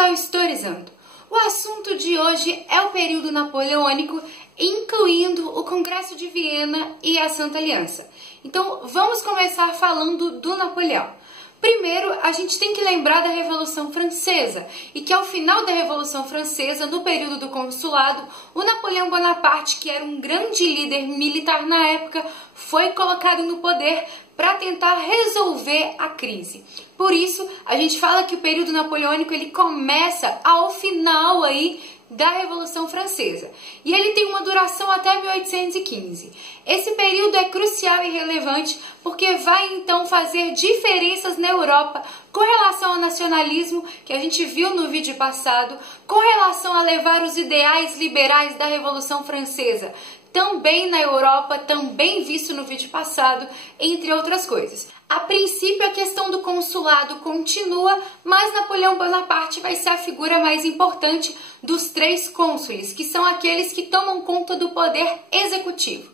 ao Historizando. O assunto de hoje é o período napoleônico, incluindo o Congresso de Viena e a Santa Aliança. Então, vamos começar falando do Napoleão. Primeiro, a gente tem que lembrar da Revolução Francesa, e que ao final da Revolução Francesa, no período do consulado, o Napoleão Bonaparte, que era um grande líder militar na época, foi colocado no poder para tentar resolver a crise. Por isso, a gente fala que o período napoleônico ele começa ao final aí da Revolução Francesa. E ele tem uma duração até 1815. Esse período é crucial e relevante porque vai então fazer diferenças na Europa com relação ao nacionalismo, que a gente viu no vídeo passado, com relação a levar os ideais liberais da Revolução Francesa também na Europa, também visto no vídeo passado, entre outras coisas. A princípio, a questão do consulado continua, mas Napoleão Bonaparte vai ser a figura mais importante dos três cônsules, que são aqueles que tomam conta do poder executivo.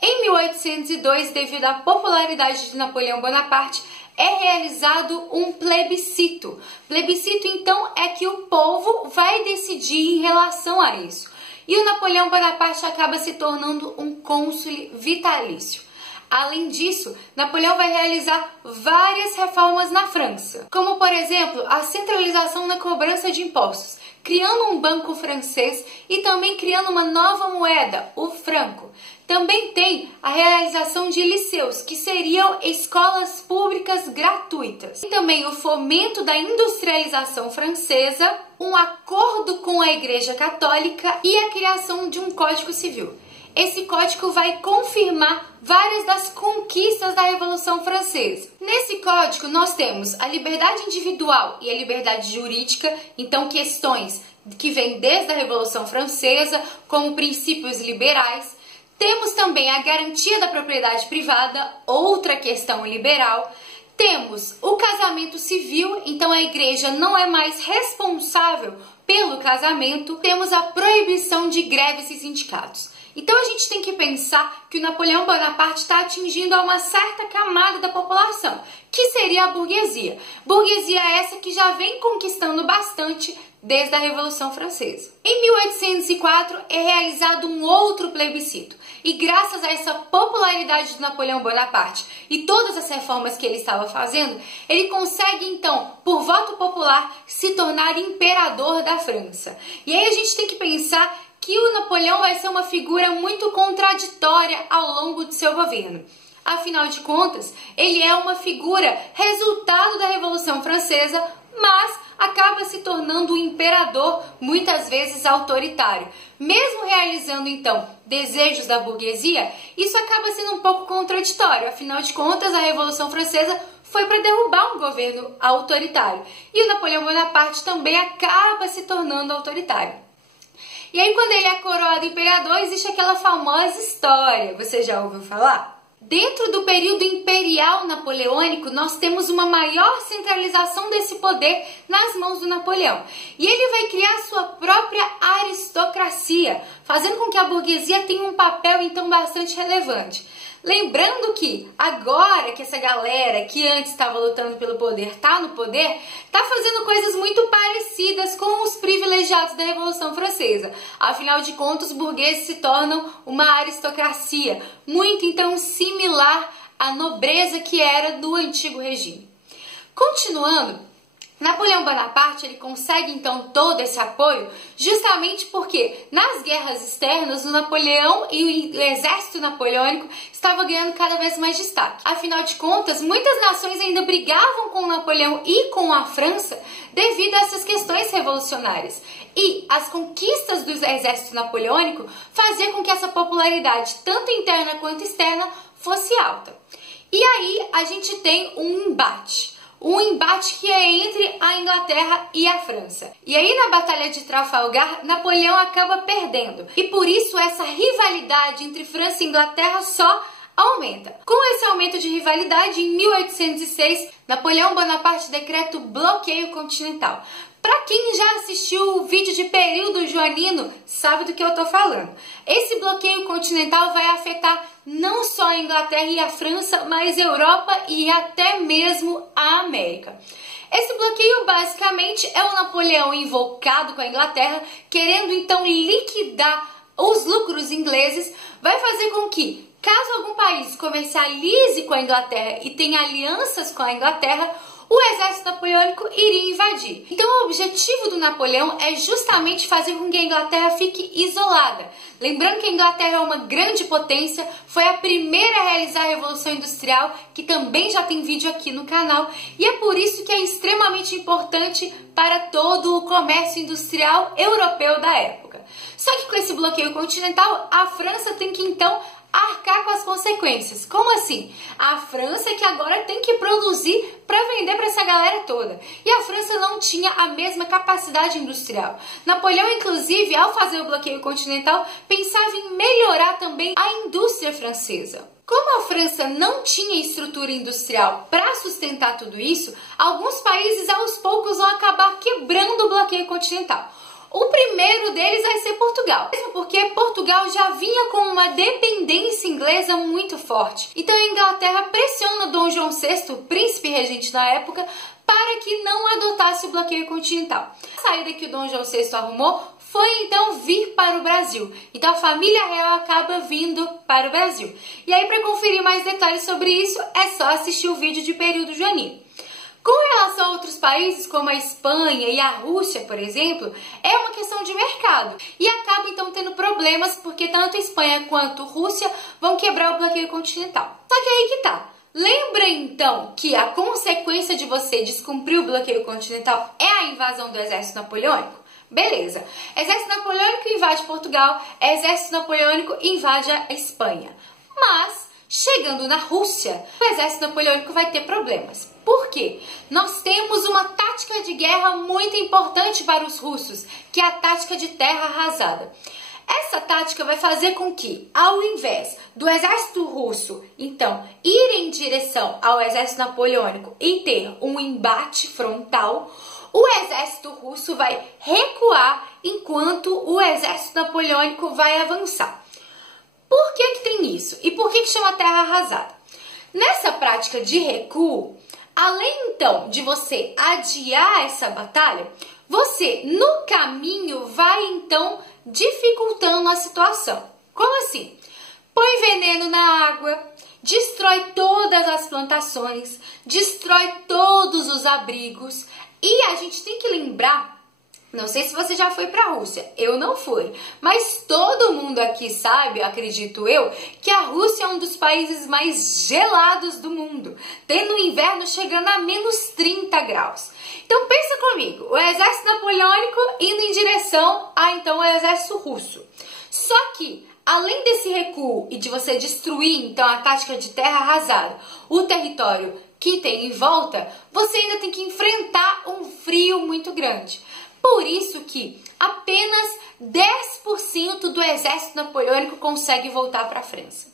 Em 1802, devido à popularidade de Napoleão Bonaparte, é realizado um plebiscito. Plebiscito, então, é que o povo vai decidir em relação a isso. E o Napoleão Bonaparte acaba se tornando um cônsule vitalício. Além disso, Napoleão vai realizar várias reformas na França, como, por exemplo, a centralização na cobrança de impostos, criando um banco francês e também criando uma nova moeda, o franco. Também tem a realização de liceus, que seriam escolas públicas gratuitas. E também o fomento da industrialização francesa, um acordo com a Igreja Católica e a criação de um Código Civil. Esse código vai confirmar várias das conquistas da Revolução Francesa. Nesse código nós temos a liberdade individual e a liberdade jurídica, então questões que vêm desde a Revolução Francesa, como princípios liberais. Temos também a garantia da propriedade privada, outra questão liberal. Temos o casamento civil, então a igreja não é mais responsável pelo casamento. Temos a proibição de greves e sindicatos. Então a gente tem que pensar que o Napoleão Bonaparte está atingindo a uma certa camada da população, que seria a burguesia. Burguesia essa que já vem conquistando bastante desde a Revolução Francesa. Em 1804 é realizado um outro plebiscito, e graças a essa popularidade de Napoleão Bonaparte e todas as reformas que ele estava fazendo, ele consegue então, por voto popular, se tornar imperador da França. E aí a gente tem que pensar que o Napoleão vai ser uma figura muito contraditória ao longo de seu governo. Afinal de contas, ele é uma figura resultado da Revolução Francesa, mas acaba se tornando um imperador muitas vezes autoritário. Mesmo realizando então desejos da burguesia, isso acaba sendo um pouco contraditório. Afinal de contas, a Revolução Francesa foi para derrubar um governo autoritário. E o Napoleão Bonaparte também acaba se tornando autoritário. E aí, quando ele é coroado imperador, existe aquela famosa história. Você já ouviu falar? Dentro do período imperial napoleônico, nós temos uma maior centralização desse poder nas mãos do Napoleão. E ele vai criar sua própria aristocracia, fazendo com que a burguesia tenha um papel, então, bastante relevante. Lembrando que agora que essa galera que antes estava lutando pelo poder está no poder, está fazendo coisas muito parecidas com os privilegiados da Revolução Francesa. Afinal de contas, os burgueses se tornam uma aristocracia, muito então similar à nobreza que era do antigo regime. Continuando, Napoleão Bonaparte ele consegue então todo esse apoio justamente porque nas guerras externas o Napoleão e o exército napoleônico estavam ganhando cada vez mais destaque. Afinal de contas, muitas nações ainda brigavam com o Napoleão e com a França devido a essas questões revolucionárias. E as conquistas do exército napoleônico faziam com que essa popularidade, tanto interna quanto externa, fosse alta. E aí a gente tem um embate. Um embate que é entre a Inglaterra e a França. E aí na Batalha de Trafalgar, Napoleão acaba perdendo. E por isso essa rivalidade entre França e Inglaterra só aumenta. Com esse aumento de rivalidade, em 1806, Napoleão Bonaparte decreta o bloqueio continental. Para quem já assistiu o vídeo de período joanino, sabe do que eu estou falando. Esse bloqueio continental vai afetar não só a Inglaterra e a França, mas a Europa e até mesmo a América. Esse bloqueio basicamente é o Napoleão invocado com a Inglaterra, querendo então liquidar os lucros ingleses, vai fazer com que, caso algum país comercialize com a Inglaterra e tenha alianças com a Inglaterra, o exército napoleônico iria invadir. Então o objetivo do Napoleão é justamente fazer com que a Inglaterra fique isolada. Lembrando que a Inglaterra é uma grande potência, foi a primeira a realizar a Revolução Industrial, que também já tem vídeo aqui no canal, e é por isso que é extremamente importante para todo o comércio industrial europeu da época. Só que com esse bloqueio continental, a França tem que então arcar com as consequências. Como assim? A França é que agora tem que produzir para vender para essa galera toda. E a França não tinha a mesma capacidade industrial. Napoleão, inclusive, ao fazer o bloqueio continental, pensava em melhorar também a indústria francesa. Como a França não tinha estrutura industrial para sustentar tudo isso, alguns países aos poucos vão acabar quebrando o bloqueio continental. O primeiro deles vai ser Portugal, mesmo porque Portugal já vinha com uma dependência inglesa muito forte. Então a Inglaterra pressiona Dom João VI, príncipe regente na época, para que não adotasse o bloqueio continental. A saída que o Dom João VI arrumou foi então vir para o Brasil. Então a família real acaba vindo para o Brasil. E aí, para conferir mais detalhes sobre isso, é só assistir o vídeo de período joanino. Com relação a outros países, como a Espanha e a Rússia, por exemplo, é uma questão de mercado. E acaba então tendo problemas, porque tanto a Espanha quanto a Rússia vão quebrar o bloqueio continental. Só que aí que tá. Lembra então que a consequência de você descumprir o bloqueio continental é a invasão do exército napoleônico? Beleza. Exército napoleônico invade Portugal, exército napoleônico invade a Espanha. Mas, chegando na Rússia, o exército napoleônico vai ter problemas. Por quê? Nós temos uma tática de guerra muito importante para os russos, que é a tática de terra arrasada. Essa tática vai fazer com que, ao invés do exército russo, então, ir em direção ao exército napoleônico e ter um embate frontal, o exército russo vai recuar enquanto o exército napoleônico vai avançar. Por que que tem isso? E por que que chama terra arrasada? Nessa prática de recuo, além então de você adiar essa batalha, você no caminho vai então dificultando a situação. Como assim? Põe veneno na água, destrói todas as plantações, destrói todos os abrigos. E a gente tem que lembrar, não sei se você já foi para a Rússia, eu não fui, mas todo mundo aqui sabe, acredito eu, que a Rússia é um dos países mais gelados do mundo, tendo o inverno chegando a menos 30 graus. Então pensa comigo, o exército napoleônico indo em direção a então ao exército russo. Só que, além desse recuo e de você destruir então a tática de terra arrasada, o território que tem em volta, você ainda tem que enfrentar um frio muito grande. Por isso que apenas 10% do exército napoleônico consegue voltar para a França.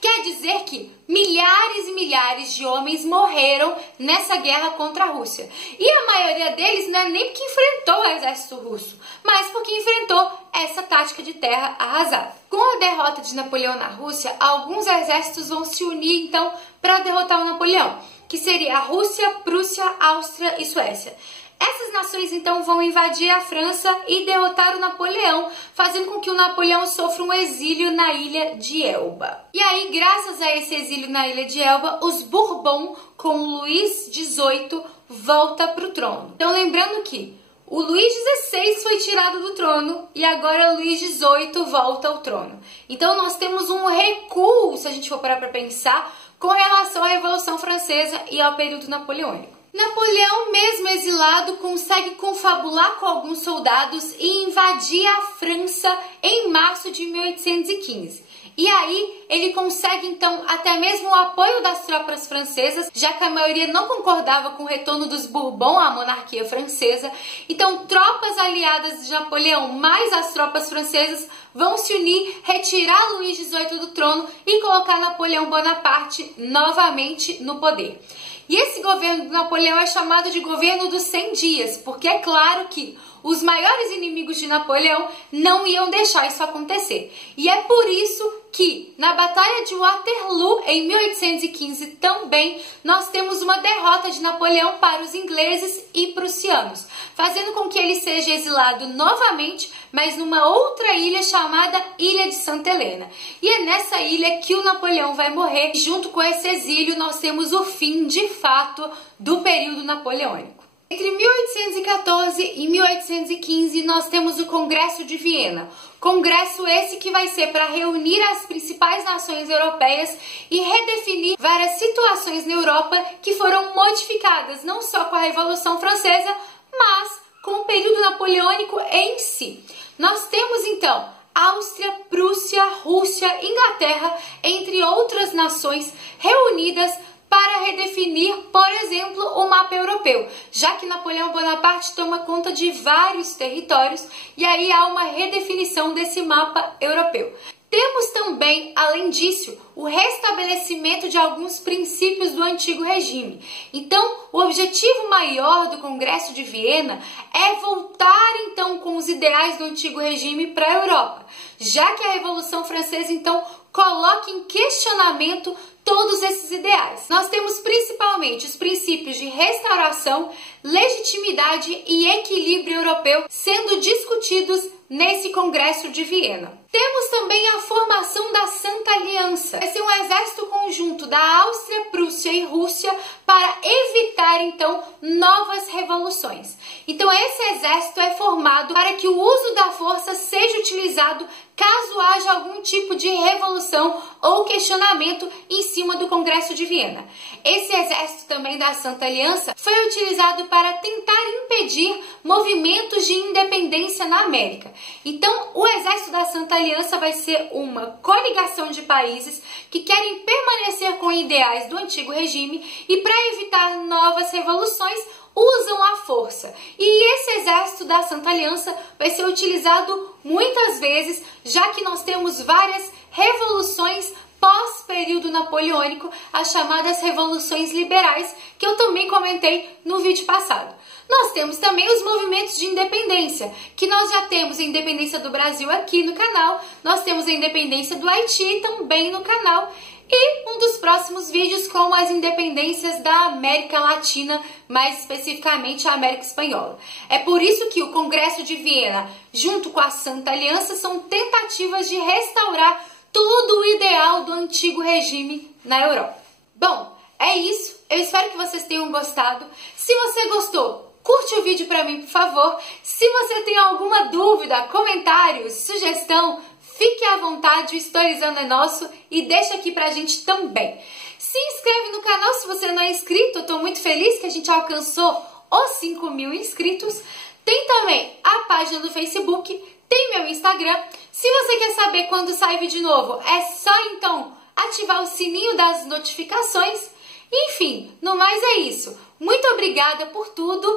Quer dizer que milhares e milhares de homens morreram nessa guerra contra a Rússia. E a maioria deles não é nem porque enfrentou o exército russo, mas porque enfrentou essa tática de terra arrasada. Com a derrota de Napoleão na Rússia, alguns exércitos vão se unir então para derrotar o Napoleão, que seria a Rússia, Prússia, Áustria e Suécia. Essas nações então vão invadir a França e derrotar o Napoleão, fazendo com que o Napoleão sofra um exílio na ilha de Elba. E aí, graças a esse exílio na ilha de Elba, os Bourbon, com Luís XVIII, volta para o trono. Então lembrando que o Luís XVI foi tirado do trono e agora Luís XVIII volta ao trono. Então nós temos um recuo, se a gente for parar para pensar, com relação à Revolução Francesa e ao período napoleônico. Napoleão, mesmo exilado, consegue confabular com alguns soldados e invadir a França em março de 1815. E aí ele consegue então até mesmo o apoio das tropas francesas, já que a maioria não concordava com o retorno dos Bourbon à monarquia francesa. Então tropas aliadas de Napoleão mais as tropas francesas vão se unir, retirar Luís XVIII do trono e colocar Napoleão Bonaparte novamente no poder. E esse governo de Napoleão é chamado de governo dos 100 dias, porque é claro que os maiores inimigos de Napoleão não iam deixar isso acontecer. E é por isso que na Batalha de Waterloo, em 1815, também nós temos uma derrota de Napoleão para os ingleses e prussianos, fazendo com que ele seja exilado novamente, mas numa outra ilha chamada Ilha de Santa Helena. E é nessa ilha que o Napoleão vai morrer. E junto com esse exílio, nós temos o fim, de fato, do período napoleônico. Entre 1814 e 1815, nós temos o Congresso de Viena. Congresso esse que vai ser para reunir as principais nações europeias e redefinir várias situações na Europa que foram modificadas não só com a Revolução Francesa, mas com o período napoleônico em si. Nós temos então Áustria, Prússia, Rússia, Inglaterra, entre outras nações reunidas para redefinir, por exemplo, o mapa europeu, já que Napoleão Bonaparte toma conta de vários territórios e aí há uma redefinição desse mapa europeu. Temos também, além disso, o restabelecimento de alguns princípios do antigo regime. Então, o objetivo maior do Congresso de Viena é voltar então com os ideais do antigo regime para a Europa, já que a Revolução Francesa então coloca em questionamento todos esses ideais. Nós temos principalmente os princípios de restauração, legitimidade e equilíbrio europeu sendo discutidos nesse Congresso de Viena. Temos também a formação da Santa Aliança. Vai ser um exército conjunto da Áustria, Prússia e Rússia para evitar, então, novas revoluções. Então, esse exército é formado para que o uso da força seja utilizado caso haja algum tipo de revolução ou questionamento em cima do Congresso de Viena. Esse exército também da Santa Aliança foi utilizado para tentar impedir movimentos de independência na América. Então, o exército da Santa Aliança vai ser uma coligação de países que querem permanecer com ideais do antigo regime e, para evitar novas revoluções, usam a força. E esse exército da Santa Aliança vai ser utilizado muitas vezes, já que nós temos várias revoluções pós-período napoleônico, as chamadas revoluções liberais, que eu também comentei no vídeo passado. Nós temos também os movimentos de independência, que nós já temos a independência do Brasil aqui no canal, nós temos a independência do Haiti também no canal, e um dos próximos vídeos com as independências da América Latina, mais especificamente a América Espanhola. É por isso que o Congresso de Viena, junto com a Santa Aliança, são tentativas de restaurar todo o ideal do antigo regime na Europa. Bom, é isso. Eu espero que vocês tenham gostado. Se você gostou, curte o vídeo para mim, por favor. Se você tem alguma dúvida, comentário, sugestão, fique à vontade, o Historizando é nosso e deixa aqui pra gente também. Se inscreve no canal se você não é inscrito, eu tô muito feliz que a gente alcançou os 5.000 inscritos. Tem também a página do Facebook, tem meu Instagram. Se você quer saber quando sai vídeo novo, é só então ativar o sininho das notificações. Enfim, no mais é isso. Muito obrigada por tudo,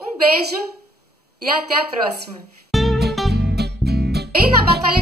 um beijo e até a próxima. E na Batalha